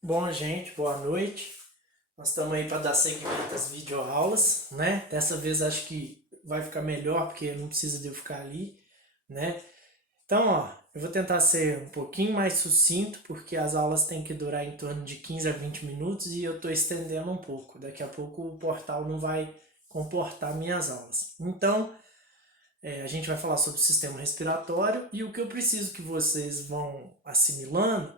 Bom, gente, boa noite. Nós estamos aí para dar seguimento às videoaulas, né? Dessa vez acho que vai ficar melhor, porque não precisa de eu ficar ali, né? Então, ó, eu vou tentar ser um pouquinho mais sucinto, porque as aulas têm que durar em torno de 15 a 20 minutos e eu estou estendendo um pouco. Daqui a pouco o portal não vai comportar minhas aulas. Então, a gente vai falar sobre o sistema respiratório e o que eu preciso que vocês vão assimilando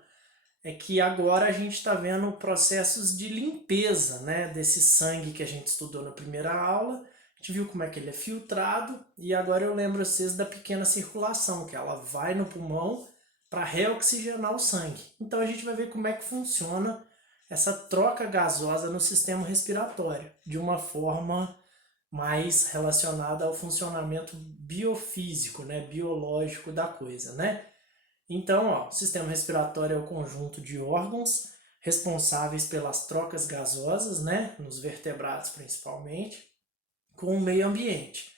é que agora a gente está vendo processos de limpeza, né, desse sangue que a gente estudou na primeira aula. A gente viu como é que ele é filtrado e agora eu lembro vocês da pequena circulação, que ela vai no pulmão para reoxigenar o sangue. Então a gente vai ver como é que funciona essa troca gasosa no sistema respiratório, de uma forma mais relacionada ao funcionamento biofísico, né, biológico da coisa, né? Então, ó, o sistema respiratório é o conjunto de órgãos responsáveis pelas trocas gasosas, né, nos vertebrados principalmente, com o meio ambiente.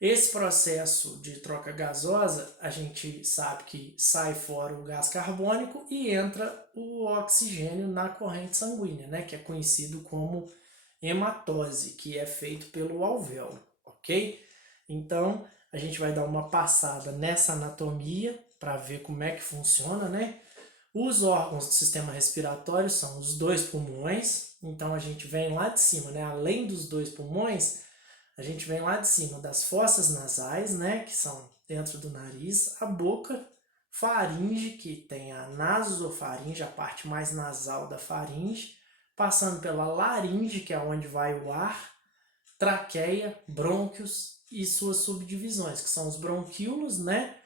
Esse processo de troca gasosa, a gente sabe que sai fora o gás carbônico e entra o oxigênio na corrente sanguínea, né, que é conhecido como hematose, que é feito pelo alvéolo, ok? Então, a gente vai dar uma passada nessa anatomia para ver como é que funciona, né? Os órgãos do sistema respiratório são os dois pulmões, então a gente vem lá de cima, né? Além dos dois pulmões, a gente vem lá de cima das fossas nasais, né? Que são dentro do nariz, a boca, faringe, que tem a nasofaringe, a parte mais nasal da faringe, passando pela laringe, que é onde vai o ar, traqueia, brônquios e suas subdivisões, que são os bronquíolos, né?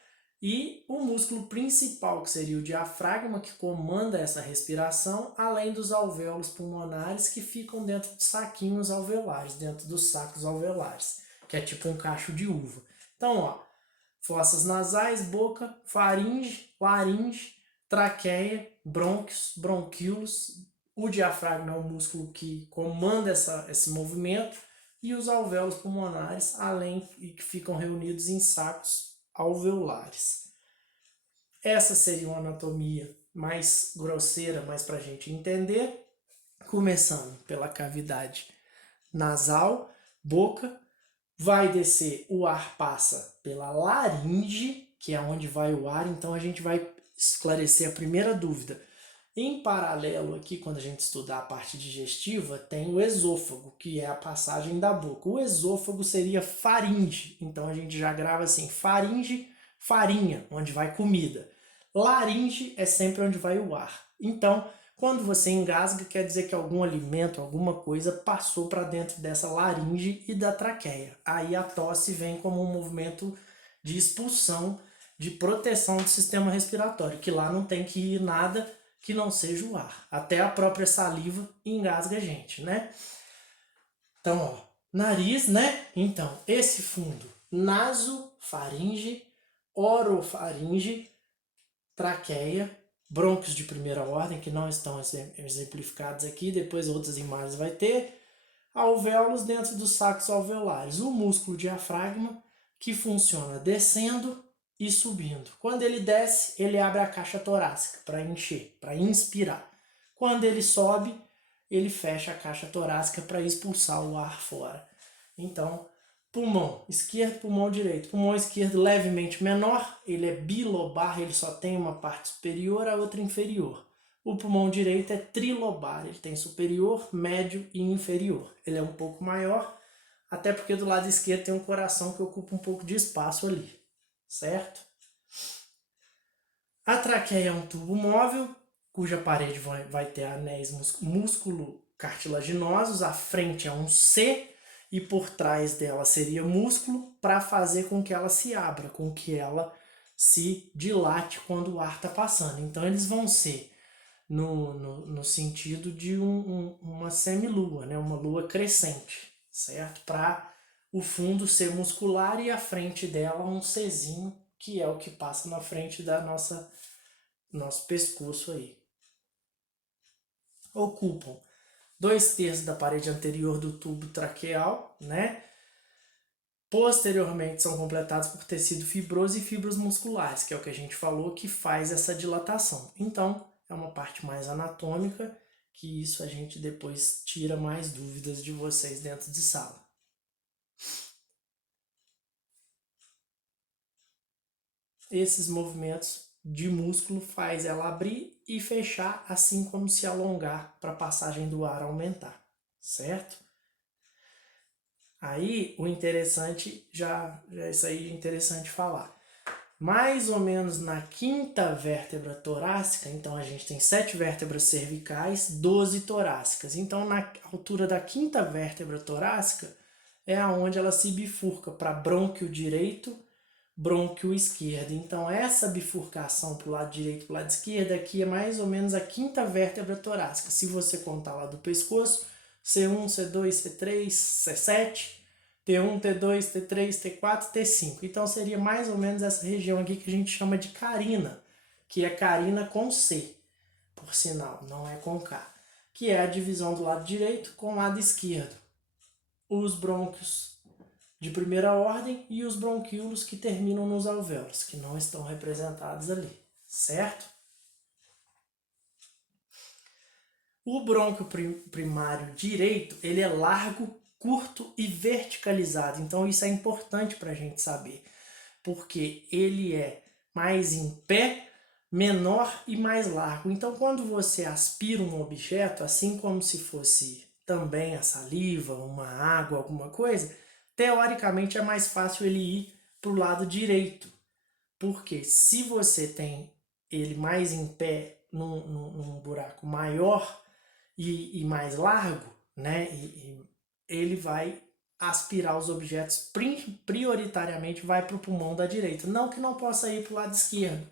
E o músculo principal, que seria o diafragma, que comanda essa respiração, além dos alvéolos pulmonares, que ficam dentro de saquinhos alveolares, dentro dos sacos alveolares, que é tipo um cacho de uva. Então, ó, fossas nasais, boca, faringe, laringe, traqueia, brônquios, bronquíolos. O diafragma é o músculo que comanda esse movimento e os alvéolos pulmonares, além e que ficam reunidos em sacos alveolares. Essa seria uma anatomia mais grosseira, mais para a gente entender, começando pela cavidade nasal, boca, vai descer, o ar passa pela laringe, que é onde vai o ar, então a gente vai esclarecer a primeira dúvida. Em paralelo aqui, quando a gente estudar a parte digestiva, tem o esôfago, que é a passagem da boca. O esôfago seria faringe, então a gente já grava assim, faringe, farinha, onde vai comida. Laringe é sempre onde vai o ar. Então, quando você engasga, quer dizer que algum alimento, alguma coisa passou para dentro dessa laringe e da traqueia. Aí a tosse vem como um movimento de expulsão, de proteção do sistema respiratório, que lá não tem que ir nada que não seja o ar. Até a própria saliva engasga a gente, né? Então, ó, nariz, né? Então, esse fundo, nasofaringe, orofaringe, traqueia, brônquios de primeira ordem, que não estão exemplificados aqui, depois outras imagens vai ter, alvéolos dentro dos sacos alveolares, o músculo diafragma, que funciona descendo e subindo. Quando ele desce, ele abre a caixa torácica para encher, para inspirar. Quando ele sobe, ele fecha a caixa torácica para expulsar o ar fora. Então, pulmão esquerdo, pulmão direito. Pulmão esquerdo levemente menor, ele é bilobar, ele só tem uma parte superior, a outra inferior. O pulmão direito é trilobar, ele tem superior, médio e inferior. Ele é um pouco maior, até porque do lado esquerdo tem um coração que ocupa um pouco de espaço ali, certo? A traqueia é um tubo móvel, cuja parede vai ter anéis músculo-cartilaginosos, a frente é um C e por trás dela seria músculo para fazer com que ela se abra, com que ela se dilate quando o ar está passando. Então eles vão ser no sentido de uma semilua, né? Uma lua crescente, certo? Para o fundo ser muscular e a frente dela um Czinho, que é o que passa na frente da nosso pescoço aí. Ocupam 2/3 da parede anterior do tubo traqueal, né? Posteriormente são completados por tecido fibroso e fibras musculares, que é o que a gente falou que faz essa dilatação. Então, é uma parte mais anatômica, que isso a gente depois tira mais dúvidas de vocês dentro de sala. Esses movimentos de músculo faz ela abrir e fechar, assim como se alongar para a passagem do ar aumentar, certo? Aí o interessante, já isso aí é interessante falar. Mais ou menos na quinta vértebra torácica, então a gente tem 7 vértebras cervicais, 12 torácicas. Então na altura da quinta vértebra torácica é aonde ela se bifurca para brônquio direito, brônquio esquerdo. Então essa bifurcação para o lado direito e para o lado esquerdo aqui é mais ou menos a quinta vértebra torácica. Se você contar lá do pescoço, C1, C2, C3, C7, T1, T2, T3, T4, T5. Então seria mais ou menos essa região aqui que a gente chama de carina, que é carina com C, por sinal, não é com K, que é a divisão do lado direito com o lado esquerdo. Os brônquios de primeira ordem e os bronquíolos que terminam nos alvéolos, que não estão representados ali, certo? O brônquio primário direito, ele é largo, curto e verticalizado. Então isso é importante para a gente saber, porque ele é mais em pé, menor e mais largo. Então quando você aspira um objeto, assim como se fosse também a saliva, uma água, alguma coisa, teoricamente é mais fácil ele ir para o lado direito. Porque se você tem ele mais em pé num buraco maior e mais largo, né, ele vai aspirar os objetos prioritariamente vai para o pulmão da direita. Não que não possa ir para o lado esquerdo,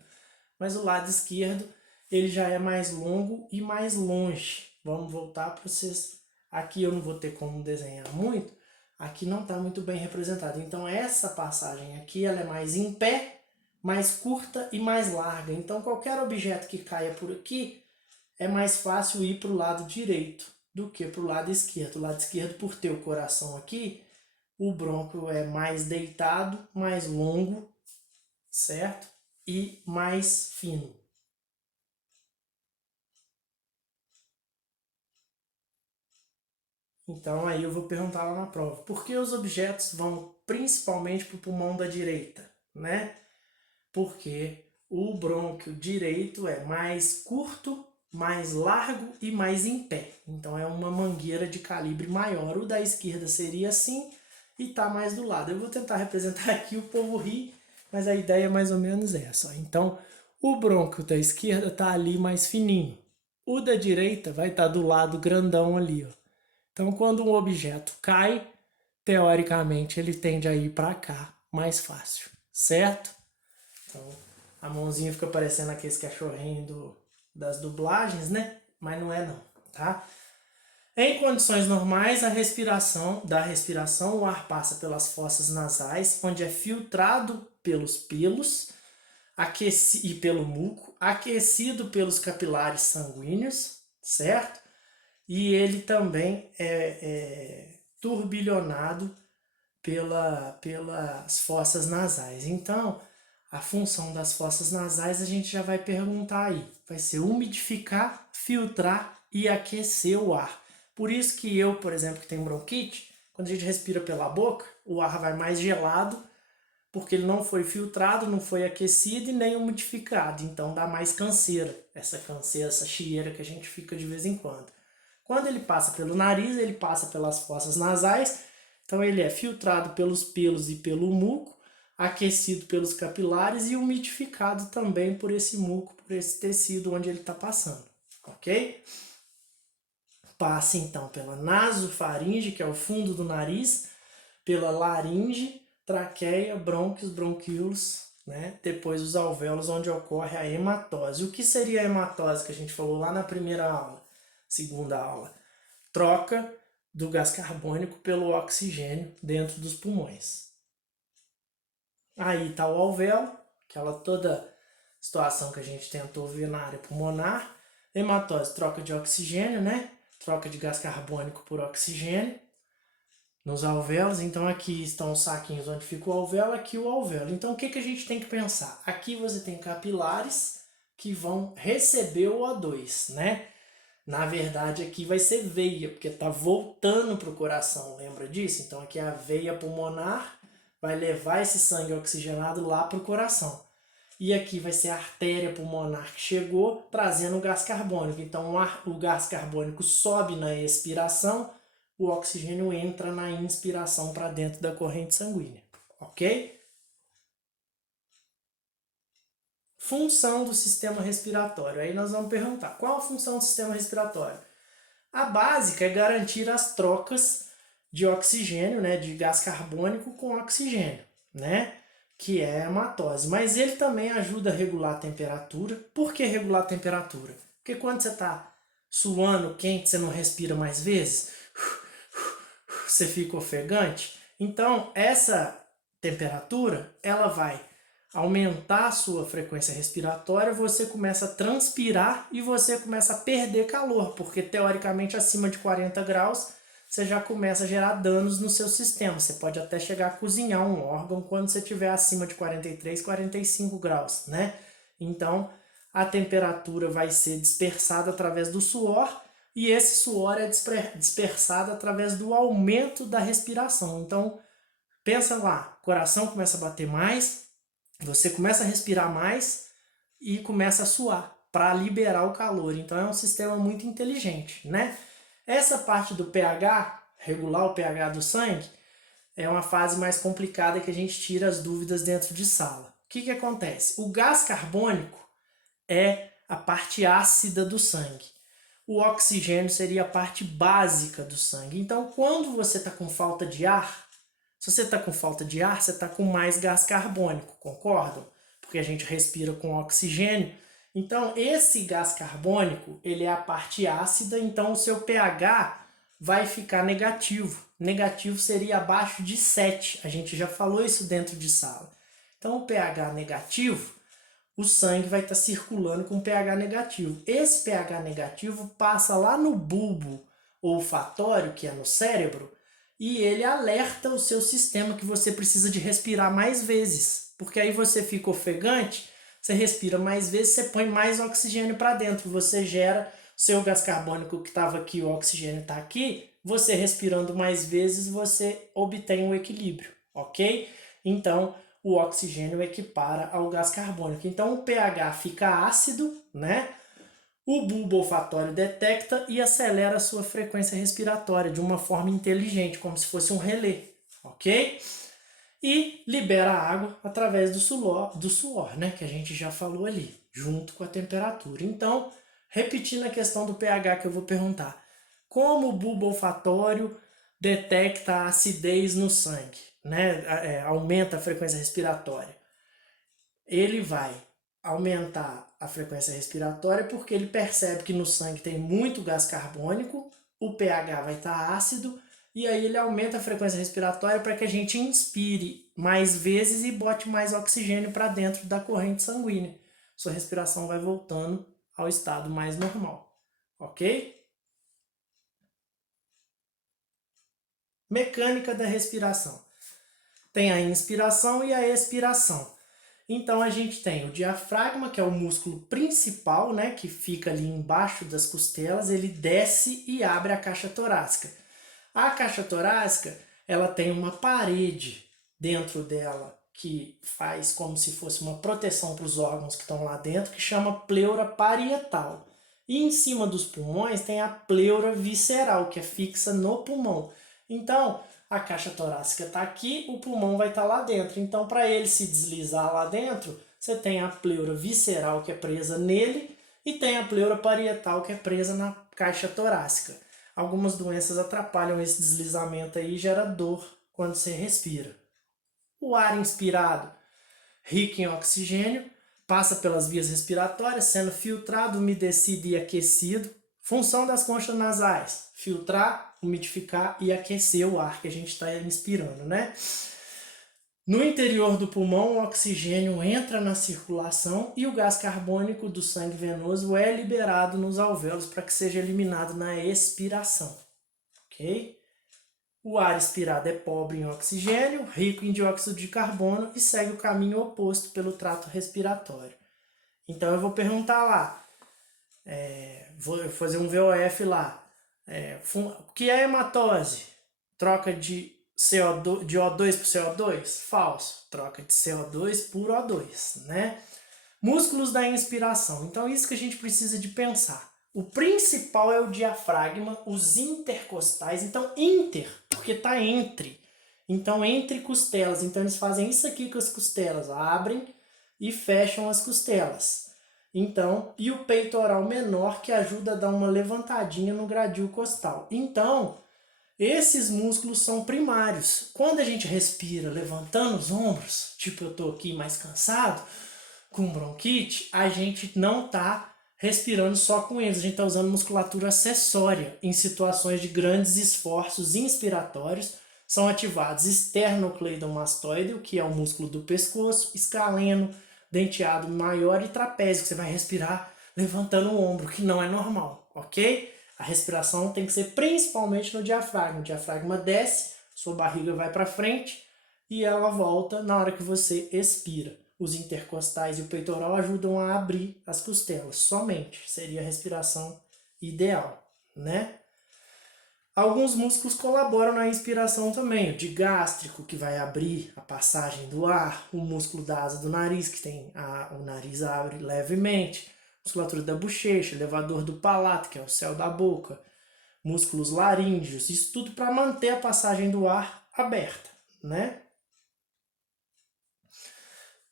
mas o lado esquerdo ele já é mais longo e mais longe. Vamos voltar para vocês. Aqui eu não vou ter como desenhar muito, aqui não está muito bem representado. Então essa passagem aqui ela é mais em pé, mais curta e mais larga. Então qualquer objeto que caia por aqui é mais fácil ir para o lado direito do que para o lado esquerdo. O lado esquerdo, por ter o coração aqui, o brônquio é mais deitado, mais longo, certo? E mais fino. Então aí eu vou perguntar lá na prova, por que os objetos vão principalmente para o pulmão da direita, né? Porque o brônquio direito é mais curto, mais largo e mais em pé. Então é uma mangueira de calibre maior. O da esquerda seria assim e está mais do lado. Eu vou tentar representar aqui, o povo ri, mas a ideia é mais ou menos essa. Então o brônquio da esquerda está ali mais fininho. O da direita vai estar do lado grandão ali, ó. Então, quando um objeto cai, teoricamente ele tende a ir para cá mais fácil, certo? Então, a mãozinha fica parecendo aqueles cachorrinhos das dublagens, né? Mas não é não, tá? Em condições normais, da respiração, o ar passa pelas fossas nasais, onde é filtrado pelos pelos e pelo muco, aquecido pelos capilares sanguíneos, certo? E ele também é turbilhonado pelas fossas nasais. Então, a função das fossas nasais a gente já vai perguntar aí. Vai ser umidificar, filtrar e aquecer o ar. Por isso que eu, por exemplo, que tenho bronquite, quando a gente respira pela boca, o ar vai mais gelado, porque ele não foi filtrado, não foi aquecido e nem umidificado. Então dá mais canseira, essa chieira que a gente fica de vez em quando. Quando ele passa pelo nariz, ele passa pelas fossas nasais, então ele é filtrado pelos pelos e pelo muco, aquecido pelos capilares e umidificado também por esse muco, por esse tecido onde ele está passando, ok? Passa então pela nasofaringe, que é o fundo do nariz, pela laringe, traqueia, brônquios, bronquíolos, né? Depois os alvéolos, onde ocorre a hematose. O que seria a hematose que a gente falou lá na primeira aula, segunda aula? Troca do gás carbônico pelo oxigênio dentro dos pulmões. Aí está o alvéolo, aquela toda situação que a gente tentou ver na área pulmonar. Hematose, troca de oxigênio, né? Troca de gás carbônico por oxigênio nos alvéolos. Então aqui estão os saquinhos onde fica o alvéolo, aqui o alvéolo. Então o que a gente tem que pensar? Aqui você tem capilares que vão receber o O2, né? Na verdade, aqui vai ser veia, porque está voltando para o coração, lembra disso? Então, aqui é a veia pulmonar, vai levar esse sangue oxigenado lá para o coração. E aqui vai ser a artéria pulmonar que chegou, trazendo o gás carbônico. Então, o gás carbônico sobe na expiração, o oxigênio entra na inspiração para dentro da corrente sanguínea, ok? Função do sistema respiratório. Aí nós vamos perguntar, qual a função do sistema respiratório? A básica é garantir as trocas de oxigênio, né, de gás carbônico com oxigênio, né, que é a hematose. Mas ele também ajuda a regular a temperatura. Por que regular a temperatura? Porque quando você está suando quente, você não respira mais vezes, você fica ofegante. Então, essa temperatura, ela vai aumentar a sua frequência respiratória, você começa a transpirar e você começa a perder calor, porque teoricamente acima de 40 graus você já começa a gerar danos no seu sistema. Você pode até chegar a cozinhar um órgão quando você estiver acima de 43, 45 graus, né? Então, a temperatura vai ser dispersada através do suor e esse suor é dispersado através do aumento da respiração. Então, pensa lá, o coração começa a bater mais, você começa a respirar mais e começa a suar para liberar o calor. Então é um sistema muito inteligente, né? Essa parte do pH, regular o pH do sangue, é uma fase mais complicada que a gente tira as dúvidas dentro de sala. O que acontece? O gás carbônico é a parte ácida do sangue. O oxigênio seria a parte básica do sangue. Então, quando você está com falta de ar, se você está com falta de ar, você está com mais gás carbônico, concordam? Porque a gente respira com oxigênio. Então, esse gás carbônico, ele é a parte ácida, então o seu pH vai ficar negativo. Negativo seria abaixo de 7. A gente já falou isso dentro de sala. Então, o pH negativo, o sangue vai estar circulando com pH negativo. Esse pH negativo passa lá no bulbo olfatório, que é no cérebro, e ele alerta o seu sistema que você precisa de respirar mais vezes. Porque aí você fica ofegante, você respira mais vezes, você põe mais oxigênio para dentro, você gera o seu gás carbônico que estava aqui, o oxigênio está aqui, você respirando mais vezes, você obtém um equilíbrio, ok? Então, o oxigênio equipara ao gás carbônico. Então, o pH fica ácido, né? O bulbo olfatório detecta e acelera a sua frequência respiratória de uma forma inteligente, como se fosse um relé, ok? E libera a água através do suor, né? Que a gente já falou ali, junto com a temperatura. Então, repetindo a questão do pH que eu vou perguntar. Como o bulbo olfatório detecta a acidez no sangue, né? Aumenta a frequência respiratória? Ele vai aumentar a frequência respiratória porque ele percebe que no sangue tem muito gás carbônico, o pH vai estar ácido e aí ele aumenta a frequência respiratória para que a gente inspire mais vezes e bote mais oxigênio para dentro da corrente sanguínea. Sua respiração vai voltando ao estado mais normal, ok? Mecânica da respiração. Tem a inspiração e a expiração. Então a gente tem o diafragma, que é o músculo principal, né, que fica ali embaixo das costelas, ele desce e abre a caixa torácica. A caixa torácica, ela tem uma parede dentro dela que faz como se fosse uma proteção para os órgãos que estão lá dentro, que chama pleura parietal. E em cima dos pulmões tem a pleura visceral, que é fixa no pulmão. Então, a caixa torácica está aqui, o pulmão vai estar lá dentro. Então, para ele se deslizar lá dentro, você tem a pleura visceral que é presa nele e tem a pleura parietal que é presa na caixa torácica. Algumas doenças atrapalham esse deslizamento aí e gera dor quando você respira. O ar inspirado, rico em oxigênio, passa pelas vias respiratórias, sendo filtrado, umedecido e aquecido. Função das conchas nasais: filtrar, umidificar e aquecer o ar que a gente está inspirando, né? No interior do pulmão, o oxigênio entra na circulação e o gás carbônico do sangue venoso é liberado nos alvéolos para que seja eliminado na expiração, ok? O ar expirado é pobre em oxigênio, rico em dióxido de carbono e segue o caminho oposto pelo trato respiratório. Então eu vou perguntar lá, vou fazer um VOF lá. O que é hematose? Troca de CO2, de O2 por CO2? Falso. Troca de CO2 por O2, né? Músculos da inspiração. Então, isso que a gente precisa de pensar. O principal é o diafragma, os intercostais. Então, inter, porque está entre. Então, entre costelas. Então, eles fazem isso aqui com as costelas. Abrem e fecham as costelas. Então, e o peitoral menor, que ajuda a dar uma levantadinha no gradil costal. Então, esses músculos são primários. Quando a gente respira levantando os ombros, tipo eu estou aqui mais cansado, com bronquite, a gente não está respirando só com eles, a gente está usando musculatura acessória. Em situações de grandes esforços inspiratórios, são ativados esternocleidomastoide, que é o músculo do pescoço, escaleno, denteado maior e trapézio, que você vai respirar levantando o ombro, que não é normal, ok? A respiração tem que ser principalmente no diafragma. O diafragma desce, sua barriga vai para frente e ela volta na hora que você expira. Os intercostais e o peitoral ajudam a abrir as costelas, somente. Seria a respiração ideal, né? Alguns músculos colaboram na inspiração também. O digástrico, que vai abrir a passagem do ar. O músculo da asa do nariz, que tem o nariz abre levemente. Musculatura da bochecha, elevador do palato, que é o céu da boca. Músculos laríngeos. Isso tudo para manter a passagem do ar aberta, né?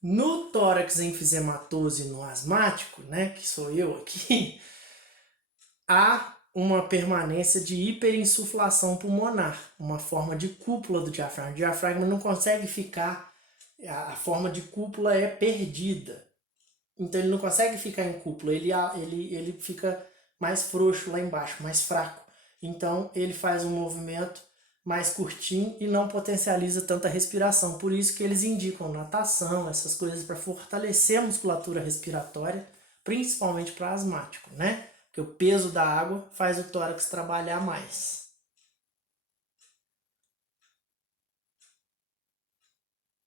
No tórax enfisematose no asmático, né, que sou eu aqui, há uma permanência de hiperinsuflação pulmonar, uma forma de cúpula do diafragma. O diafragma não consegue ficar, a forma de cúpula é perdida. Então ele não consegue ficar em cúpula, ele fica mais frouxo lá embaixo, mais fraco. Então ele faz um movimento mais curtinho e não potencializa tanta respiração. Por isso que eles indicam natação, essas coisas para fortalecer a musculatura respiratória, principalmente para asmático, né? Porque o peso da água faz o tórax trabalhar mais.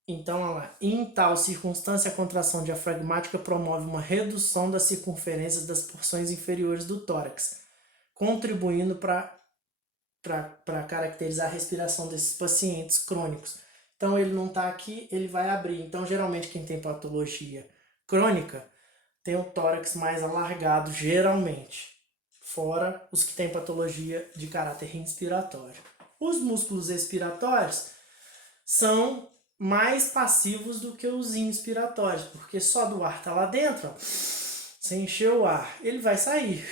Então, olha lá, em tal circunstância, a contração diafragmática promove uma redução das circunferências das porções inferiores do tórax, contribuindo para caracterizar a respiração desses pacientes crônicos. Então ele não está aqui, ele vai abrir. Então geralmente quem tem patologia crônica tem o tórax mais alargado, geralmente. Fora os que têm patologia de caráter respiratório. Os músculos expiratórios são mais passivos do que os inspiratórios, porque só do ar tá lá dentro, ó. Você encheu o ar, ele vai sair.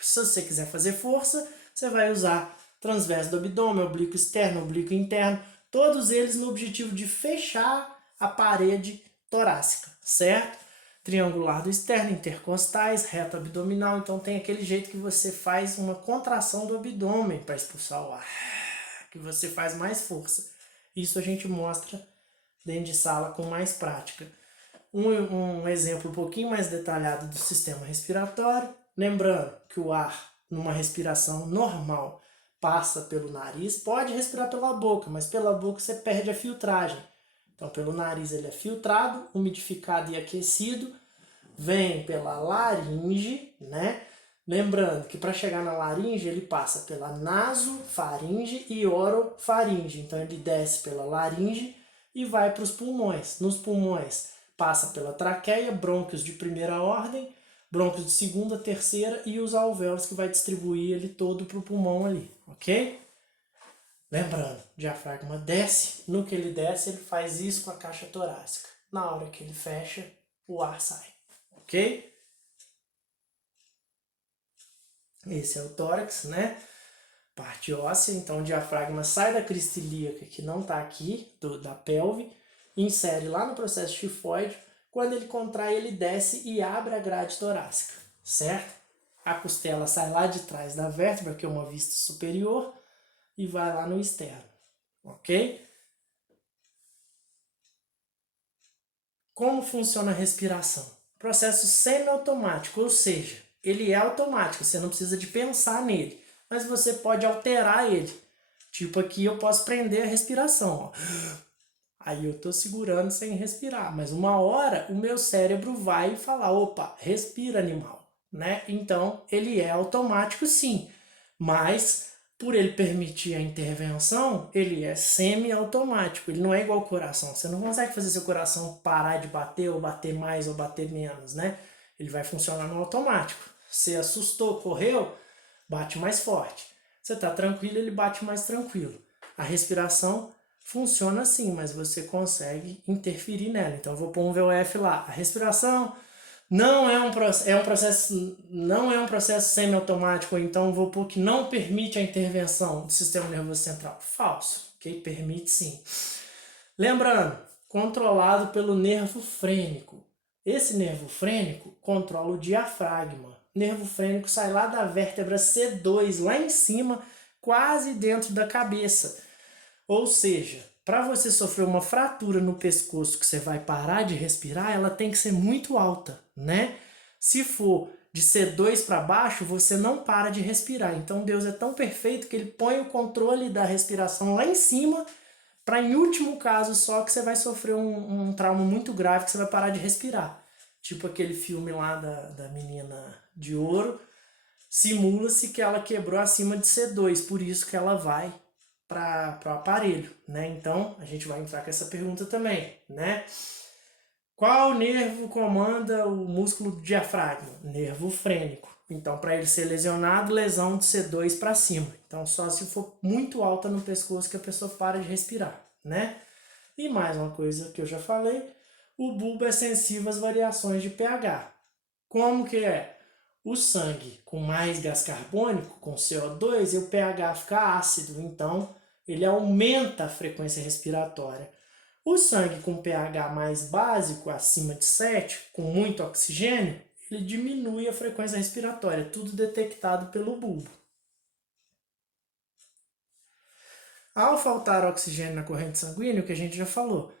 Se você quiser fazer força, você vai usar transverso do abdômen, oblíquo externo, oblíquo interno, todos eles no objetivo de fechar a parede torácica, certo? Triangular do externo, intercostais, reto abdominal, então tem aquele jeito que você faz uma contração do abdômen para expulsar o ar, que você faz mais força. Isso a gente mostra dentro de sala com mais prática. Um exemplo um pouquinho mais detalhado do sistema respiratório, lembrando que o ar numa respiração normal passa pelo nariz, pode respirar pela boca, mas pela boca você perde a filtragem. Então pelo nariz ele é filtrado, umidificado e aquecido, vem pela laringe, né? Lembrando que para chegar na laringe ele passa pela nasofaringe e orofaringe. Então ele desce pela laringe e vai para os pulmões. Nos pulmões passa pela traqueia, brônquios de primeira ordem, brônquios de segunda, terceira e os alvéolos que vai distribuir ele todo para o pulmão ali, ok? Lembrando, o diafragma desce, no que ele desce ele faz isso com a caixa torácica. Na hora que ele fecha, o ar sai, ok? Esse é o tórax, né? Parte óssea, então o diafragma sai da crista ilíaca, que não está aqui, da pelve, insere lá no processo tifoide. Quando ele contrai, ele desce e abre a grade torácica, certo? A costela sai lá de trás da vértebra, que é uma vista superior, e vai lá no externo, ok? Como funciona a respiração? Processo semiautomático, ou seja, ele é automático, você não precisa de pensar nele, mas você pode alterar ele. Tipo aqui eu posso prender a respiração, ó. Aí eu tô segurando sem respirar, mas uma hora o meu cérebro vai falar, opa, respira, animal, né? Então ele é automático sim, mas por ele permitir a intervenção, ele é semi-automático, ele não é igual ao coração. Você não consegue fazer seu coração parar de bater ou bater mais ou bater menos, né? Ele vai funcionar no automático. Você assustou, correu, bate mais forte. Você está tranquilo, ele bate mais tranquilo. A respiração funciona assim, mas você consegue interferir nela. Então eu vou pôr um VOF lá. A respiração não é um processo, não é um processo semiautomático, então vou pôr que não permite a intervenção do sistema nervoso central. Falso, ok? Permite sim. Lembrando, controlado pelo nervo frênico. Esse nervo frênico controla o diafragma. O nervo frênico sai lá da vértebra C2, lá em cima, quase dentro da cabeça. Ou seja, para você sofrer uma fratura no pescoço que você vai parar de respirar, ela tem que ser muito alta, né? Se for de C2 para baixo, você não para de respirar. Então Deus é tão perfeito que ele põe o controle da respiração lá em cima, para em último caso só que você vai sofrer um trauma muito grave que você vai parar de respirar. Tipo aquele filme lá da menina de ouro, simula-se que ela quebrou acima de C2, por isso que ela vai para o aparelho, né? Então, a gente vai entrar com essa pergunta também, né? Qual nervo comanda o músculo do diafragma? Nervo frênico. Então, para ele ser lesionado, lesão de C2 para cima. Então, só se for muito alta no pescoço que a pessoa para de respirar, né? E mais uma coisa que eu já falei, o bulbo é sensível às variações de pH. Como que é? O sangue com mais gás carbônico, com CO2, e o pH fica ácido, então ele aumenta a frequência respiratória. O sangue com pH mais básico, acima de 7, com muito oxigênio, ele diminui a frequência respiratória, tudo detectado pelo bulbo. Ao faltar oxigênio na corrente sanguínea, o que a gente já falou,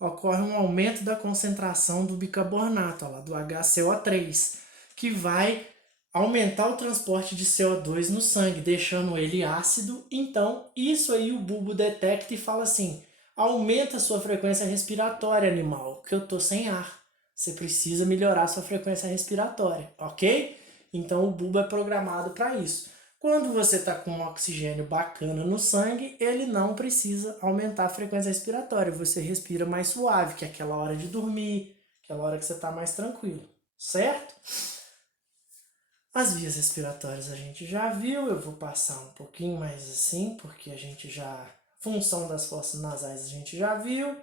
ocorre um aumento da concentração do bicarbonato, do HCO3, que vai aumentar o transporte de CO2 no sangue, deixando ele ácido. Então, isso aí o bulbo detecta e fala assim, aumenta a sua frequência respiratória, animal, que eu tô sem ar. Você precisa melhorar a sua frequência respiratória, ok? Então, o bulbo é programado para isso. Quando você está com um oxigênio bacana no sangue, ele não precisa aumentar a frequência respiratória. Você respira mais suave, que é aquela hora de dormir, aquela hora que você está mais tranquilo, certo? As vias respiratórias a gente já viu, eu vou passar um pouquinho mais assim, porque a gente já... Função das fossas nasais a gente já viu,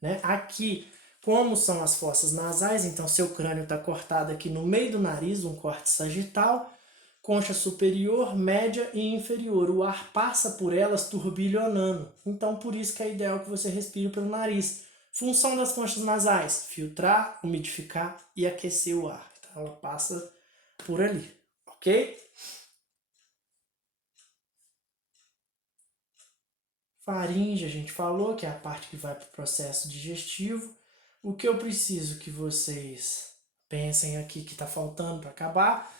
né? Aqui, como são as fossas nasais, então seu crânio está cortado aqui no meio do nariz, um corte sagital, concha superior, média e inferior. O ar passa por elas turbilhonando. Então, por isso que é ideal que você respire pelo nariz. Função das conchas nasais: filtrar, umidificar e aquecer o ar. Então, ela passa por ali, ok? Faringe, a gente falou, que é a parte que vai para o processo digestivo. O que eu preciso que vocês pensem aqui que está faltando para acabar?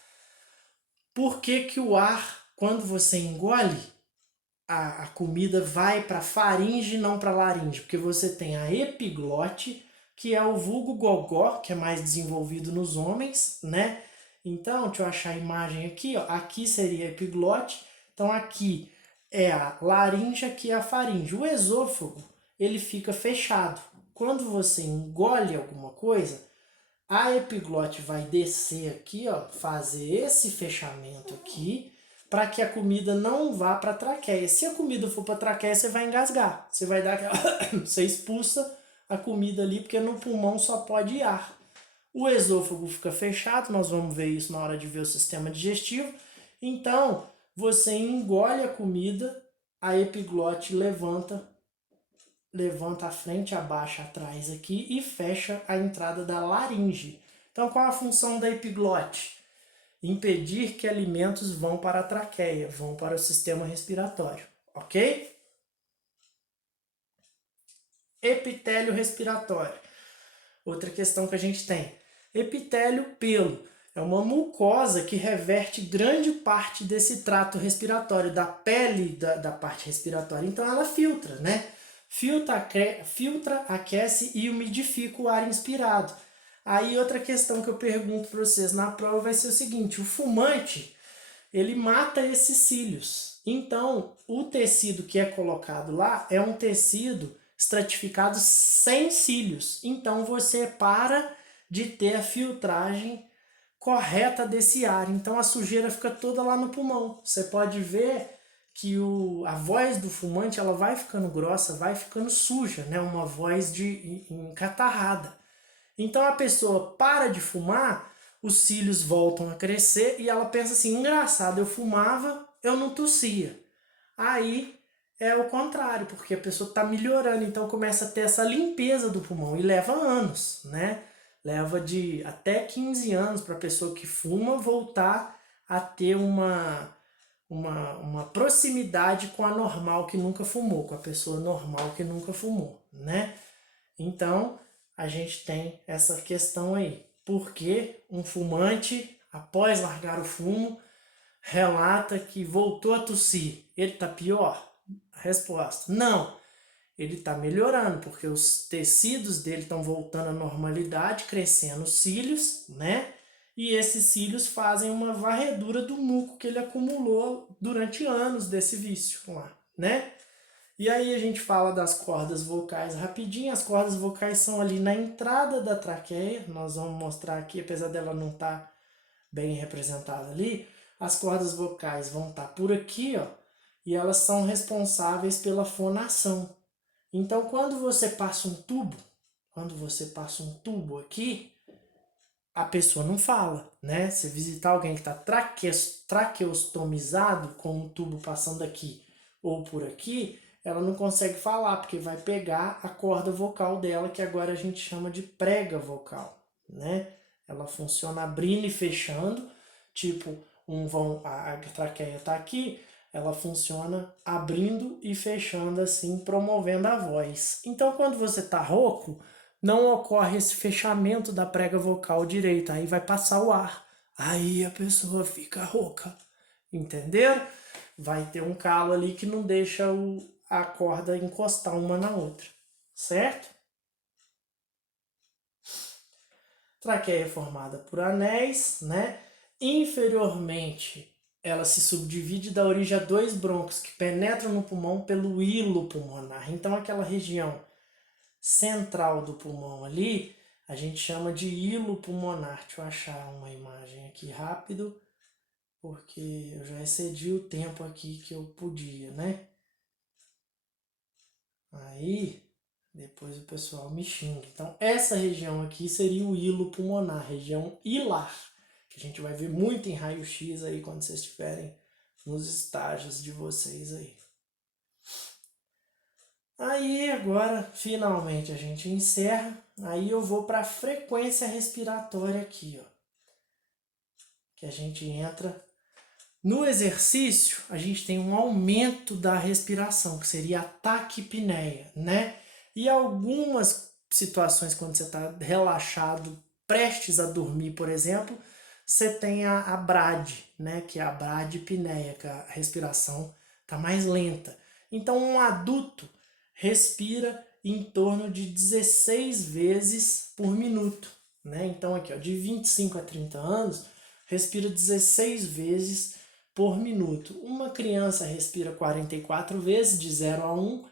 Por que que o ar, quando você engole, a comida vai para a faringe e não para a laringe? Porque você tem a epiglote, que é o vulgo gogó, que é mais desenvolvido nos homens, né? Então, deixa eu achar a imagem aqui, ó. Aqui seria a epiglote, então aqui é a laringe, aqui é a faringe. O esôfago, ele fica fechado. Quando você engole alguma coisa, a epiglote vai descer aqui, ó, fazer esse fechamento aqui, para que a comida não vá para a traqueia. Se a comida for para a traqueia, você vai engasgar. Você vai dar aquela... você expulsa a comida ali, porque no pulmão só pode ir ar. O esôfago fica fechado, nós vamos ver isso na hora de ver o sistema digestivo. Então, você engole a comida, a epiglote levanta a frente, abaixa atrás aqui e fecha a entrada da laringe. Então, qual a função da epiglote? Impedir que alimentos vão para a traqueia, vão para o sistema respiratório, ok? Epitélio respiratório. Outra questão que a gente tem. Epitélio, pelo. É uma mucosa que reverte grande parte desse trato respiratório, da pele da parte respiratória. Então ela filtra, né? filtra, aquece e umidifica o ar inspirado. Aí outra questão que eu pergunto para vocês na prova vai ser o seguinte: o fumante, ele mata esses cílios. Então, o tecido que é colocado lá é um tecido estratificado sem cílios. Então, você para de ter a filtragem correta desse ar. Então, a sujeira fica toda lá no pulmão. Você pode ver que a voz do fumante ela vai ficando grossa, vai ficando suja, né? Uma voz de encatarrada. Então a pessoa para de fumar, os cílios voltam a crescer e ela pensa assim: engraçado, eu fumava, eu não tossia. Aí é o contrário, porque a pessoa está melhorando, então começa a ter essa limpeza do pulmão e leva anos, né? Leva de até 15 anos para a pessoa que fuma voltar a ter uma proximidade com a normal que nunca fumou, com a pessoa normal que nunca fumou, né? Então, a gente tem essa questão aí. Porque um fumante, após largar o fumo, relata que voltou a tossir. Ele está pior? Resposta: não. Ele está melhorando, porque os tecidos dele estão voltando à normalidade, crescendo os cílios, né? E esses cílios fazem uma varredura do muco que ele acumulou durante anos desse vício lá, né? E aí a gente fala das cordas vocais rapidinho. As cordas vocais são ali na entrada da traqueia. Nós vamos mostrar aqui, apesar dela não estar bem representada ali. As cordas vocais vão estar por aqui, ó, e elas são responsáveis pela fonação. Então, quando você passa um tubo aqui, a pessoa não fala, né? Se visitar alguém que está traqueostomizado, com um tubo passando aqui ou por aqui, ela não consegue falar, porque vai pegar a corda vocal dela, que agora a gente chama de prega vocal, né? Ela funciona abrindo e fechando, tipo, a traqueia está aqui, ela funciona abrindo e fechando assim, promovendo a voz. Então, quando você está rouco, não ocorre esse fechamento da prega vocal direita, aí vai passar o ar, aí a pessoa fica rouca, entenderam? Vai ter um calo ali que não deixa a corda encostar uma na outra, certo? Traqueia formada por anéis, né? Inferiormente, ela se subdivide da origem a dois brônquios que penetram no pulmão pelo hilo pulmonar. Então, aquela região central do pulmão ali, a gente chama de hilo pulmonar. Deixa eu achar uma imagem aqui rápido, porque eu já excedi o tempo aqui que eu podia, né? Aí, depois o pessoal me xinga. Então, essa região aqui seria o hilo pulmonar, região hilar, que a gente vai ver muito em raio-x aí quando vocês estiverem nos estágios de vocês aí. Aí, agora, finalmente, a gente encerra. Aí eu vou para a frequência respiratória aqui, ó. Que a gente entra. No exercício, a gente tem um aumento da respiração, que seria a taquipneia, né? E algumas situações, quando você está relaxado, prestes a dormir, por exemplo, você tem a brad, né? Que é a bradipneia, que a respiração está mais lenta. Então, um adulto respira em torno de 16 vezes por minuto, né? Então, aqui, ó, de 25 a 30 anos, respira 16 vezes por minuto. Uma criança respira 44 vezes, de 0 a 1,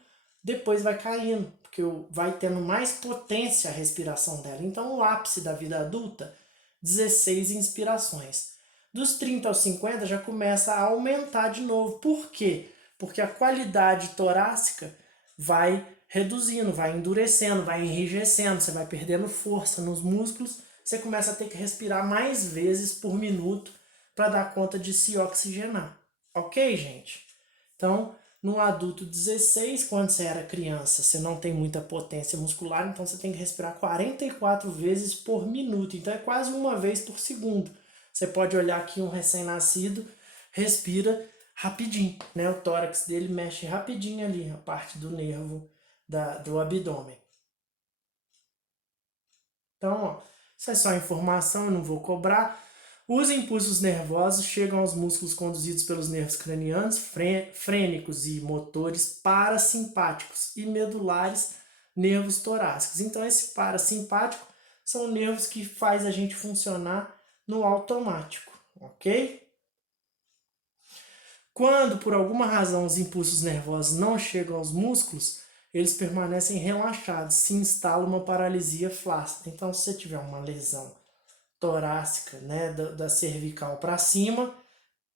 depois vai caindo, porque vai tendo mais potência a respiração dela. Então, o ápice da vida adulta, 16 inspirações. Dos 30 aos 50 já começa a aumentar de novo. Por quê? Porque a qualidade torácica vai reduzindo, vai endurecendo, vai enrijecendo, você vai perdendo força nos músculos, você começa a ter que respirar mais vezes por minuto para dar conta de se oxigenar. Ok, gente? Então, no adulto 16, quando você era criança, você não tem muita potência muscular, então você tem que respirar 44 vezes por minuto. Então é quase uma vez por segundo. Você pode olhar aqui um recém-nascido, respira rapidinho, né? O tórax dele mexe rapidinho ali, a parte do nervo do abdômen. Então, ó, isso é só informação, eu não vou cobrar. Os impulsos nervosos chegam aos músculos conduzidos pelos nervos cranianos, frênicos e motores parasimpáticos e medulares, nervos torácicos. Então, esse parasimpático são nervos que faz a gente funcionar no automático, ok? Quando, por alguma razão, os impulsos nervosos não chegam aos músculos, eles permanecem relaxados, se instala uma paralisia flácida. Então, se você tiver uma lesão torácica, né, da cervical para cima,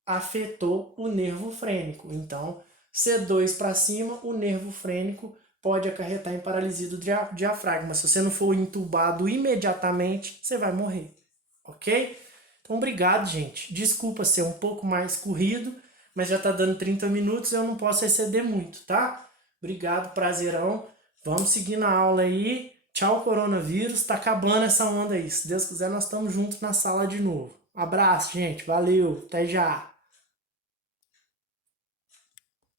afetou o nervo frênico. Então, C2 para cima, o nervo frênico pode acarretar em paralisia do diafragma. Se você não for entubado imediatamente, você vai morrer, ok? Então, obrigado, gente. Desculpa ser um pouco mais corrido, mas já tá dando 30 minutos e eu não posso exceder muito, tá? Obrigado, prazerão. Vamos seguir na aula aí. Tchau, coronavírus. Tá acabando essa onda aí. Se Deus quiser, nós estamos juntos na sala de novo. Abraço, gente. Valeu. Até já.